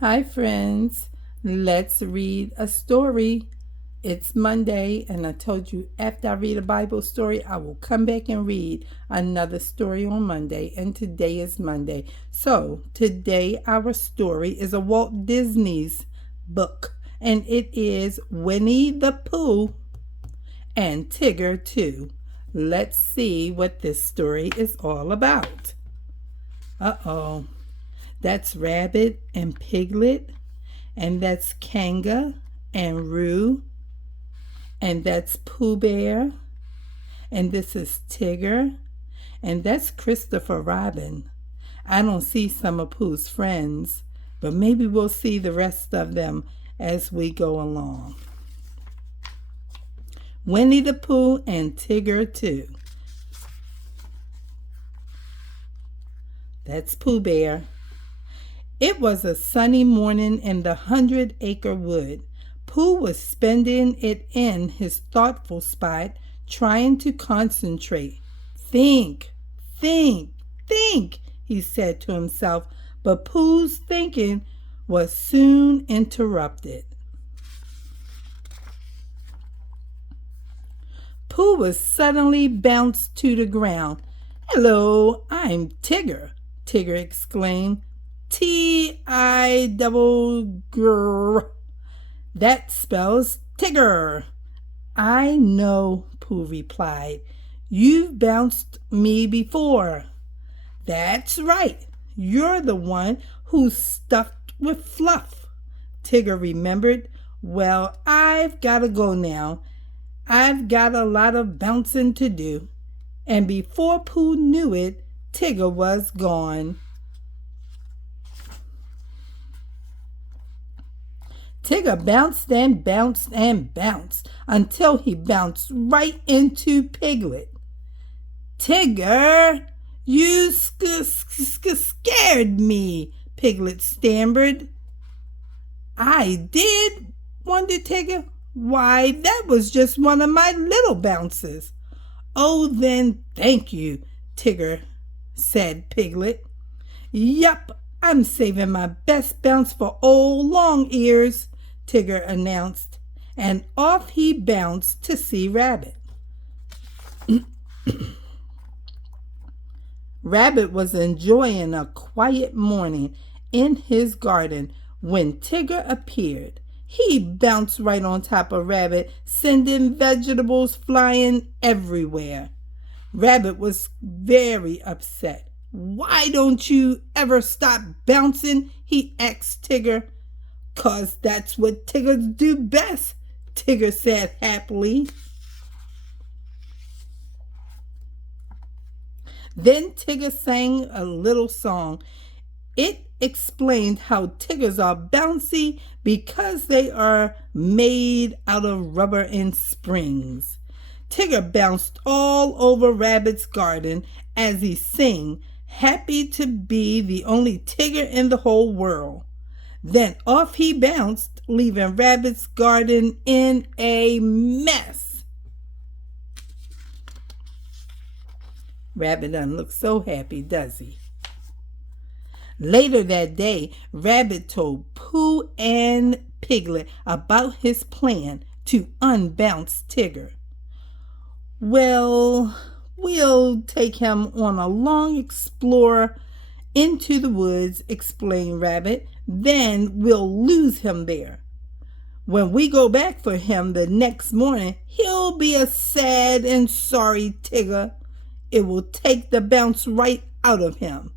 Hi, friends. Let's read a story. It's Monday, and I told you after I read a Bible story, I will come back and read another story on Monday, and today is Monday. So, today our story is a Walt Disney's book, and it is Winnie the Pooh and Tigger too. Let's see what this story is all about. Uh-oh. That's Rabbit and Piglet, and that's Kanga and Roo, and that's Pooh Bear, and this is Tigger, and that's Christopher Robin. I don't see some of Pooh's friends, but maybe we'll see the rest of them as we go along. Winnie the Pooh and Tigger too. That's Pooh Bear. It was a sunny morning in the 100-acre wood. Pooh was spending it in his thoughtful spot, trying to concentrate. Think, think, think, he said to himself, but Pooh's thinking was soon interrupted. Pooh was suddenly bounced to the ground. "Hello, I'm Tigger," Tigger exclaimed. T-I-double-G-R. That spells Tigger. "I know," Pooh replied. "You've bounced me before." "That's right. You're the one who's stuffed with fluff," Tigger remembered. "Well, I've got to go now. I've got a lot of bouncing to do." And before Pooh knew it, Tigger was gone. Tigger bounced and bounced and bounced until he bounced right into Piglet. "Tigger, you scared me," Piglet stammered. "I did?" wondered Tigger. "Why, that was just one of my little bounces." "Oh, then thank you," Tigger said Piglet. "Yup, I'm saving my best bounce for old Long Ears," Tigger announced, and off he bounced to see Rabbit. Rabbit was enjoying a quiet morning in his garden when Tigger appeared. He bounced right on top of Rabbit, sending vegetables flying everywhere. Rabbit was very upset. "Why don't you ever stop bouncing?" he asked Tigger. "'Cause that's what Tiggers do best," Tigger said happily. Then Tigger sang a little song. It explained how Tiggers are bouncy because they are made out of rubber and springs. Tigger bounced all over Rabbit's garden as he sang, happy to be the only Tigger in the whole world. Then off he bounced, leaving Rabbit's garden in a mess. Rabbit doesn't look so happy, does he? Later that day, Rabbit told Pooh and Piglet about his plan to unbounce Tigger. "Well, we'll take him on a long explore into the woods," explained Rabbit. "Then we'll lose him there. When we go back for him the next morning, he'll be a sad and sorry Tigger. It will take the bounce right out of him."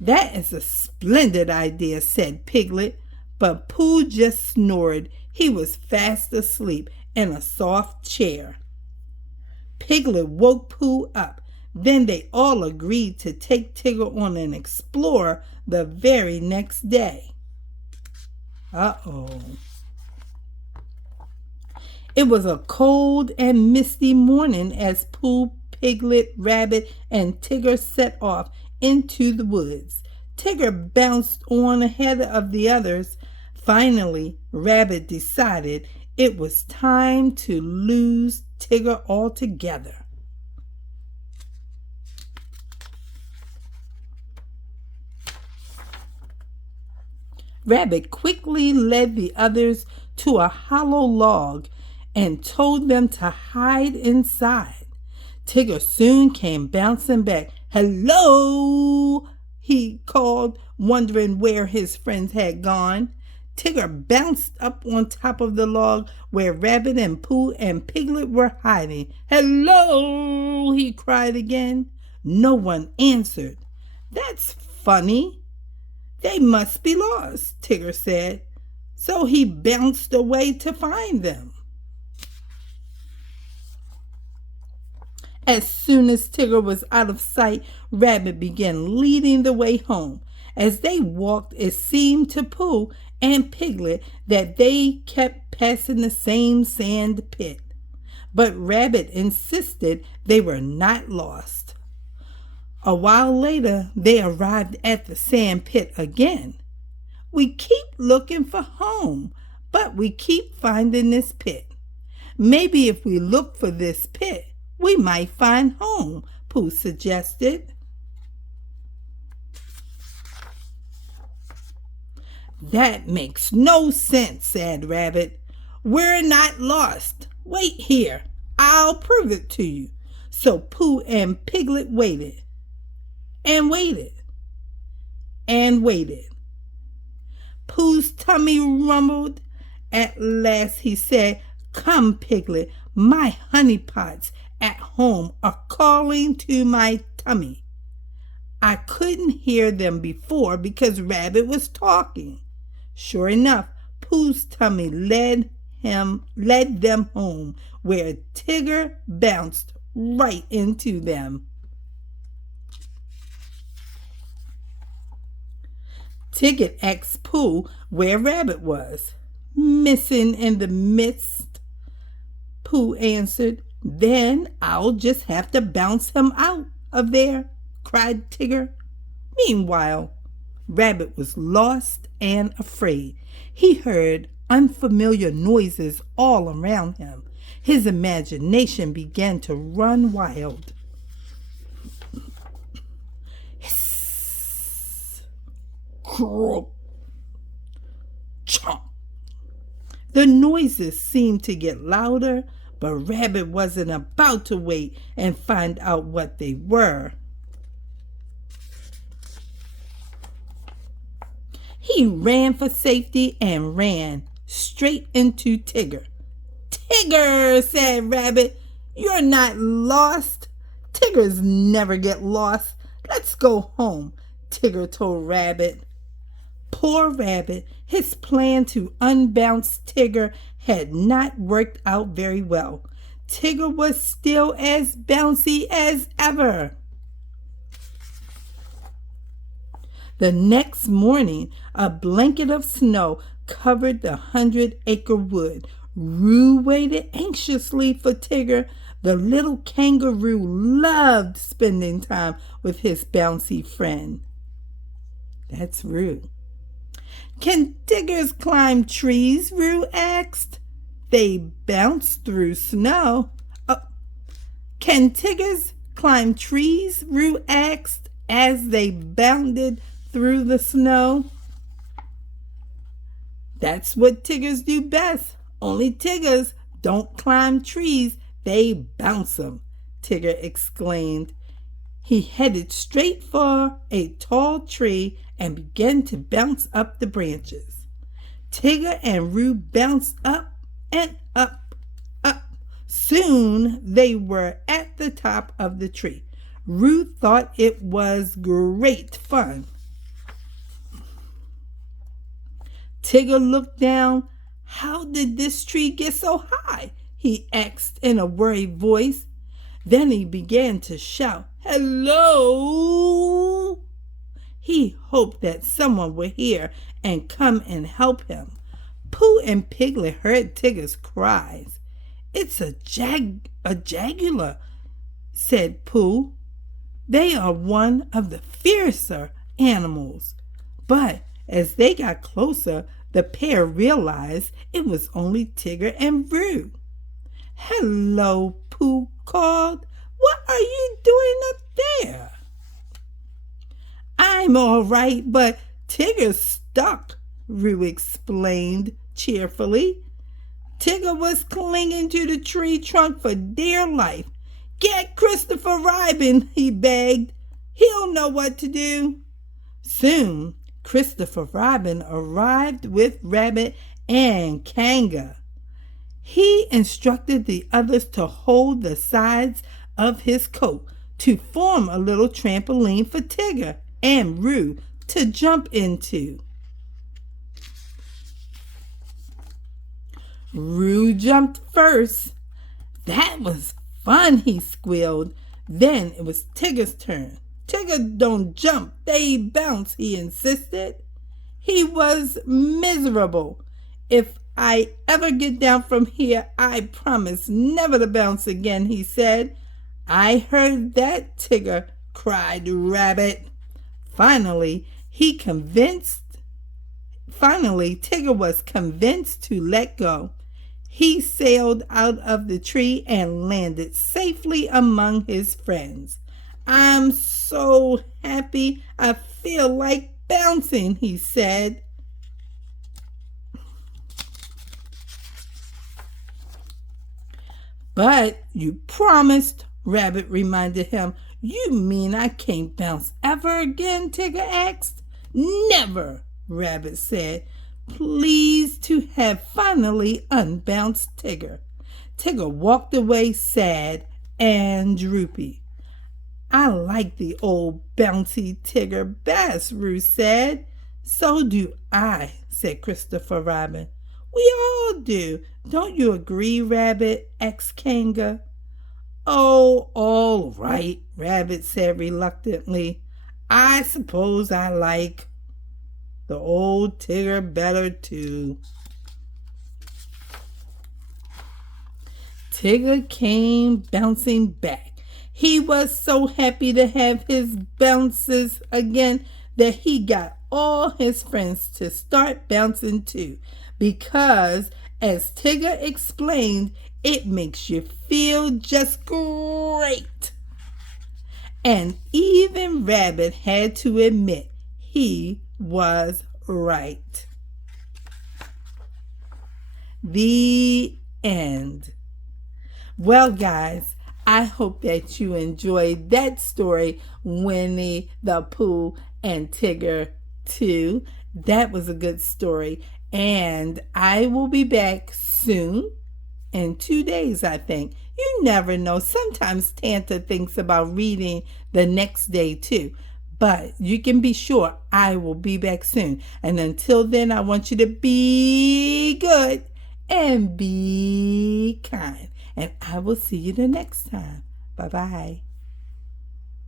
"That is a splendid idea," said Piglet, but Pooh just snored. He was fast asleep in a soft chair. Piglet woke Pooh up. Then they all agreed to take Tigger on an explore the very next day. Uh-oh. It was a cold and misty morning as Pooh, Piglet, Rabbit, and Tigger set off into the woods. Tigger bounced on ahead of the others. Finally, Rabbit decided it was time to lose Tigger altogether. Rabbit quickly led the others to a hollow log and told them to hide inside. Tigger soon came bouncing back. "Hello!" he called, wondering where his friends had gone. Tigger bounced up on top of the log where Rabbit and Pooh and Piglet were hiding. "Hello!" he cried again. No one answered. "That's funny. They must be lost," Tigger said. So he bounced away to find them. As soon as Tigger was out of sight, Rabbit began leading the way home. As they walked, it seemed to Pooh and Piglet that they kept passing the same sand pit. But Rabbit insisted they were not lost. A while later, they arrived at the sand pit again. "We keep looking for home, but we keep finding this pit. Maybe if we look for this pit, we might find home," Pooh suggested. "That makes no sense," said Rabbit. "We're not lost. Wait here. I'll prove it to you." So Pooh and Piglet waited and waited and waited. Pooh's tummy rumbled. At last he said, "Come, Piglet, my honey pots at home are calling to my tummy." I couldn't hear them before because Rabbit was talking. Sure enough, Pooh's tummy led them home, where Tigger bounced right into them. Tigger asked Pooh where Rabbit was. "Missing in the mist," Pooh answered. "Then I'll just have to bounce him out of there," cried Tigger. Meanwhile, Rabbit was lost and afraid. He heard unfamiliar noises all around him. His imagination began to run wild. Hiss! Croak! Chomp! The noises seemed to get louder, but Rabbit wasn't about to wait and find out what they were. He ran for safety and ran straight into Tigger. "Tigger," said Rabbit, "you're not lost. Tiggers never get lost. Let's go home," Tigger told Rabbit. Poor Rabbit, his plan to unbounce Tigger had not worked out very well. Tigger was still as bouncy as ever. The next morning, a blanket of snow covered the 100-acre wood. Roo waited anxiously for Tigger. The little kangaroo loved spending time with his bouncy friend. That's Roo. "Can Tiggers climb trees?" Roo asked. "They bounce through snow." "Can Tiggers climb trees?" Roo asked as they bounded through the snow. "That's what Tiggers do best. Only Tiggers don't climb trees, they bounce 'em," Tigger exclaimed. He headed straight for a tall tree and began to bounce up the branches. Tigger and Roo bounced up and up, up. Soon they were at the top of the tree. Roo thought it was great fun. Tigger looked down. "How did this tree get so high?" he asked in a worried voice. Then he began to shout, "Hello!" He hoped that someone would hear and come and help him. Pooh and Piglet heard Tigger's cries. "It's a jaguar," said Pooh. "They are one of the fiercer animals." But as they got closer, the pair realized it was only Tigger and Roo. "Hello," Pooh called. "What are you doing up there?" "I'm all right, but Tigger's stuck," Roo explained cheerfully. Tigger was clinging to the tree trunk for dear life. Get Christopher Robin, he begged. He'll know what to do. Soon, Christopher Robin arrived with Rabbit and Kanga. He instructed the others to hold the sides of his coat to form a little trampoline for Tigger and Roo to jump into. Roo jumped first. That was fun, he squealed. Then it was Tigger's turn. Tigger don't jump, they bounce, he insisted. He was miserable. If I ever get down from here, I promise never to bounce again, he said. I heard that, Tigger, cried Rabbit. Finally, Tigger was convinced to let go. He sailed out of the tree and landed safely among his friends. I'm so happy, I feel like bouncing, he said. But you promised, Rabbit reminded him. You mean I can't bounce ever again? Tigger asked. Never, Rabbit said, pleased to have finally unbounced Tigger. Tigger walked away sad and droopy. I like the old bouncy Tigger best, Roo said. So do I, said Christopher Robin. We all do. Don't you agree, Rabbit? Asked Kanga. Oh, all right, Rabbit said reluctantly. I suppose I like the old Tigger better too. Tigger came bouncing back. He was so happy to have his bounces again that he got all his friends to start bouncing too, because, as Tigger explained, it makes you feel just great. And even Rabbit had to admit he was right. The end. Well, guys, I hope that you enjoyed that story, Winnie the Pooh and Tigger 2. That was a good story. And I will be back soon, in 2 days, I think. You never know. Sometimes Tanta thinks about reading the next day too. But you can be sure I will be back soon. And until then, I want you to be good and be kind. And I will see you the next time. Bye-bye.